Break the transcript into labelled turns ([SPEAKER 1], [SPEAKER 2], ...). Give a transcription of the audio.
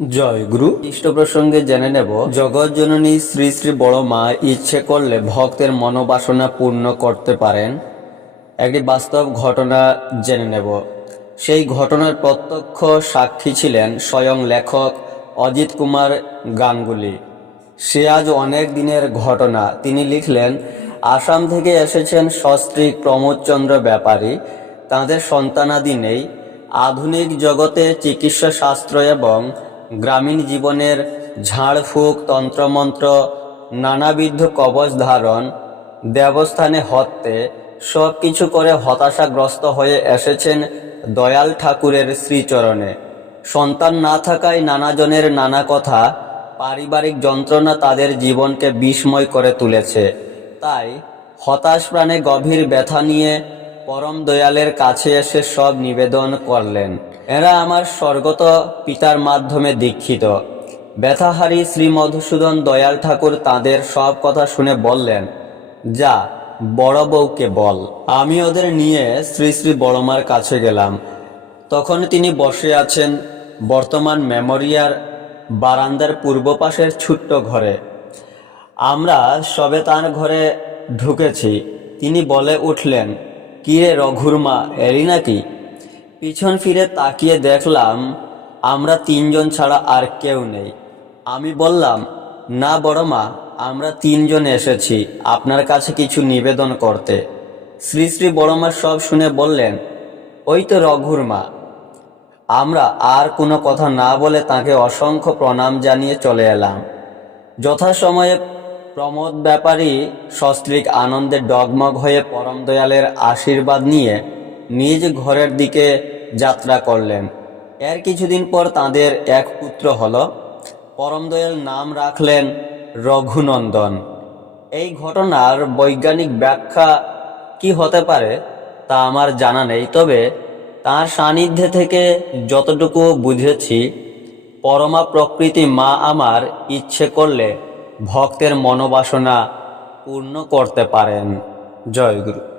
[SPEAKER 1] জয় গুরু। ইষ্ট প্রসঙ্গে জেনে নেব, জগৎ জননী শ্রী শ্রী বড় মা ইচ্ছে করলে ভক্তের মনোবাসনা পূর্ণ করতে পারেন। একটি বাস্তব ঘটনা জেনে নেব। সেই ঘটনার প্রত্যক্ষ সাক্ষী ছিলেন স্বয়ং লেখক অজিত কুমার গাঙ্গুলি। সে আজ অনেক দিনের ঘটনা। তিনি লিখলেন, আসাম থেকে এসেছেন সস্ত্রী প্রমোদচন্দ্র ব্যাপারী। তাঁদের সন্তানাদি নেই। আধুনিক জগতে চিকিৎসা শাস্ত্র এবং গ্রামীণ জীবনের ঝাড়ফুঁক, তন্ত্রমন্ত্র, নানাবিধ কবচ ধারণ, দেবস্থানে হত্যে সব কিছু করে হতাশাগ্রস্ত হয়ে এসেছেন দয়াল ঠাকুরের শ্রীচরণে। সন্তান না থাকায় নানাজনের নানা কথা, পারিবারিক যন্ত্রণা তাদের জীবনকে বিস্ময় করে তুলেছে। তাই হতাশ প্রাণে গভীর ব্যথা নিয়ে পরম দয়ালের কাছে এসে সব নিবেদন করলেন। এরা আমার স্বর্গত পিতার মাধ্যমে দীক্ষিত। ব্যথাহারী শ্রী মধুসূদন দয়াল ঠাকুর তাদের সব কথা শুনে বললেন, যা, বড় বউকে বল। আমি ওদের নিয়ে শ্রী শ্রী বড়মার কাছে গেলাম। তখন তিনি বসে আছেন বর্তমান মেমোরিয়ার বারান্দার পূর্ব পাশের ছোট্ট ঘরে। আমরা সবে তার ঘরে ঢুকেছি। তিনি বলে উঠলেন কিরে রঘুরমা এলি নাকি? পিছন ফিরে তাকিয়ে দেখলাম, আমরা তিনজন ছাড়া আর কেউ নেই। আমি বললাম, না বড় মা, আমরা তিনজন এসেছি, আপনার কাছে কিছু নিবেদন করতে। শ্রী শ্রী বড়মা সব শুনে বললেন, ওই তো রঘুর মা। আমরা আর কোনো কথা না বলে তাকে অসংখ্য প্রণাম জানিয়ে চলে এলাম। যথাসময়ে প্রমোদ ব্যাপারী সস্ত্রীক আনন্দে ডগমগ হয়ে পরম দয়ালের আশীর্বাদ নিয়ে নিজ ঘরের দিকে যাত্রা করলেন। এর কিছুদিন পর তাদের এক পুত্র হল। পরম দয়াল নাম রাখলেন রঘুনন্দন। এই ঘটনার বৈজ্ঞানিক ব্যাখ্যা কি হতে পারে তা আমার জানা নেই, তবে তার সান্নিধ্যে থেকে যতটুকু বুঝেছি, পরমা প্রকৃতি মা আমার ইচ্ছে করলে ভক্তের মনোবাসনা পূর্ণ করতে পারেন। জয় গুরু।